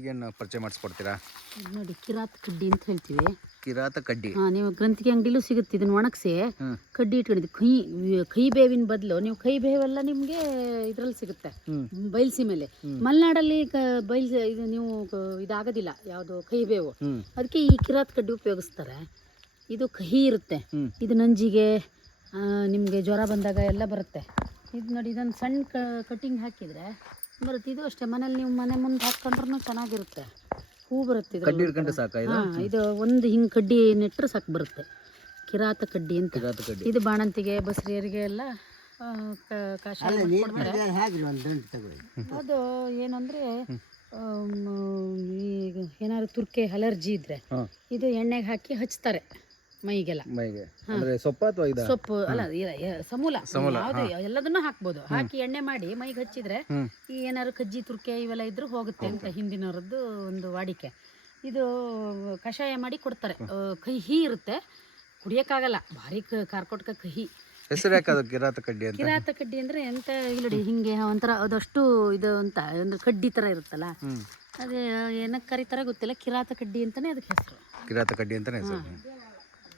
ಈಗೇನು ಪರಿಚಯ ಮಾಡಿಸ್ಕೊಡ್ತೀರಾ? ಇದು ನೋಡಿ ಕಿರಾತ್ ಕಡ್ಡಿ ಅಂತ ಹೇಳ್ತೀವಿ. ಕಿರಾತ ಕಡ್ಡಿ. ನೀವು ಗ್ರಂಥಿಗೆ ಅಂಗಡಿಲೂ ಸಿಗುತ್ತೆ. ಇದನ್ನ ಒಣಗಿಸಿ ಕಡ್ಡಿ ಇಟ್ಕೊಂಡಿದ್ದು ಕೈ ಬೇವಿನ ಬದಲು ನೀವು ಕೈ ಬೇವೆಲ್ಲ ನಿಮಗೆ ಇದರಲ್ಲಿ ಸಿಗುತ್ತೆ ಬಯಲ್ಸೀಮೆಲೆ. ಮಲೆನಾಡಲ್ಲಿ ಇದು ನೀವು ಇದಾಗೋದಿಲ್ಲ ಯಾವುದು ಕೈ ಬೇವು, ಅದಕ್ಕೆ ಈ ಕಿರಾತ್ ಕಡ್ಡಿ ಉಪಯೋಗಿಸ್ತಾರೆ. ಇದು ಕಹಿ ಇರುತ್ತೆ. ಇದು ನಂಜಿಗೆ ನಿಮಗೆ ಜ್ವರ ಬಂದಾಗ ಎಲ್ಲ ಬರುತ್ತೆ. ಇದು ನೋಡಿ ಇದೊಂದು ಸಣ್ಣ ಕಟ್ಟಿಂಗ್ ಹಾಕಿದರೆ ಬರುತ್ತೆ. ಇದು ಅಷ್ಟೇ ಮನೇಲಿ ನೀವು ಮನೆ ಮುಂದೆ ಹಾಕ್ಕೊಂಡ್ರೂ ಚೆನ್ನಾಗಿರುತ್ತೆ. ಹೂ ಬರುತ್ತೆ ಇದು ಒಂದು ಹಿಂಗೆ ಕಡ್ಡಿ ನೆಟ್ಟರೆ ಸಾಕು ಬರುತ್ತೆ. ಕಿರಾತ ಕಡ್ಡಿ ಅಂತ. ಇದು ಬಾಣಂತಿಗೆ ಬಸ್ರಿಯರಿಗೆ ಎಲ್ಲ ಕಷಾಯ ಅದು ಏನಂದರೆ ಈಗ ಏನಾದ್ರು ತುರ್ಕೆ ಅಲರ್ಜಿ ಇದ್ದರೆ ಇದು ಎಣ್ಣೆಗೆ ಹಾಕಿ ಹಚ್ತಾರೆ ಮೈಗೆಲ್ಲ. ಸೊಪ್ಪು ಅಲ್ಲ ಸಮೂಲ ಯಾವುದು ಎಲ್ಲದನ್ನೂ ಹಾಕ್ಬೋದು. ಹಾಕಿ ಎಣ್ಣೆ ಮಾಡಿ ಮೈಗೆ ಹಚ್ಚಿದ್ರೆ ಈ ಏನಾದ್ರು ಕಜ್ಜಿ ತುರ್ಕೆ ಇವೆಲ್ಲ ಇದ್ರೂ ಹೋಗುತ್ತೆ ಅಂತ ಹಿಂದಿನವರದ್ದು ಒಂದು ವಾಡಿಕೆ. ಇದು ಕಷಾಯ ಮಾಡಿ ಕೊಡ್ತಾರೆ. ಕಹಿ ಇರುತ್ತೆ, ಕುಡಿಯೋಕ್ಕಾಗಲ್ಲ, ಭಾರಿ ಕಾರ್ಕೊಟ್ಕ ಕಹಿ. ಹೆಸರು ಯಾಕದು ಕಿರಾತ ಕಡ್ಡಿ ಅಂತ? ಕಿರಾತ ಕಡ್ಡಿ ಅಂದರೆ ಎಂತ ಇಲ್ಲಡಿ ಹಿಂಗೆ ಒಂಥರ ಅದಷ್ಟು ಇದು ಅಂತ ಒಂದು ಕಡ್ಡಿ ಥರ ಇರುತ್ತಲ್ಲ, ಅದೇ ಏನಕ್ಕೆ ಕರೀತಾರೆ ಗೊತ್ತಿಲ್ಲ, ಕಿರಾತ ಕಡ್ಡಿ ಅಂತಲೇ ಅದಕ್ಕೆ ಹೆಸರು. ಕಿರಾತ ಕಡ್ಡಿ ಅಂತಲೇ ಹೆಸರು.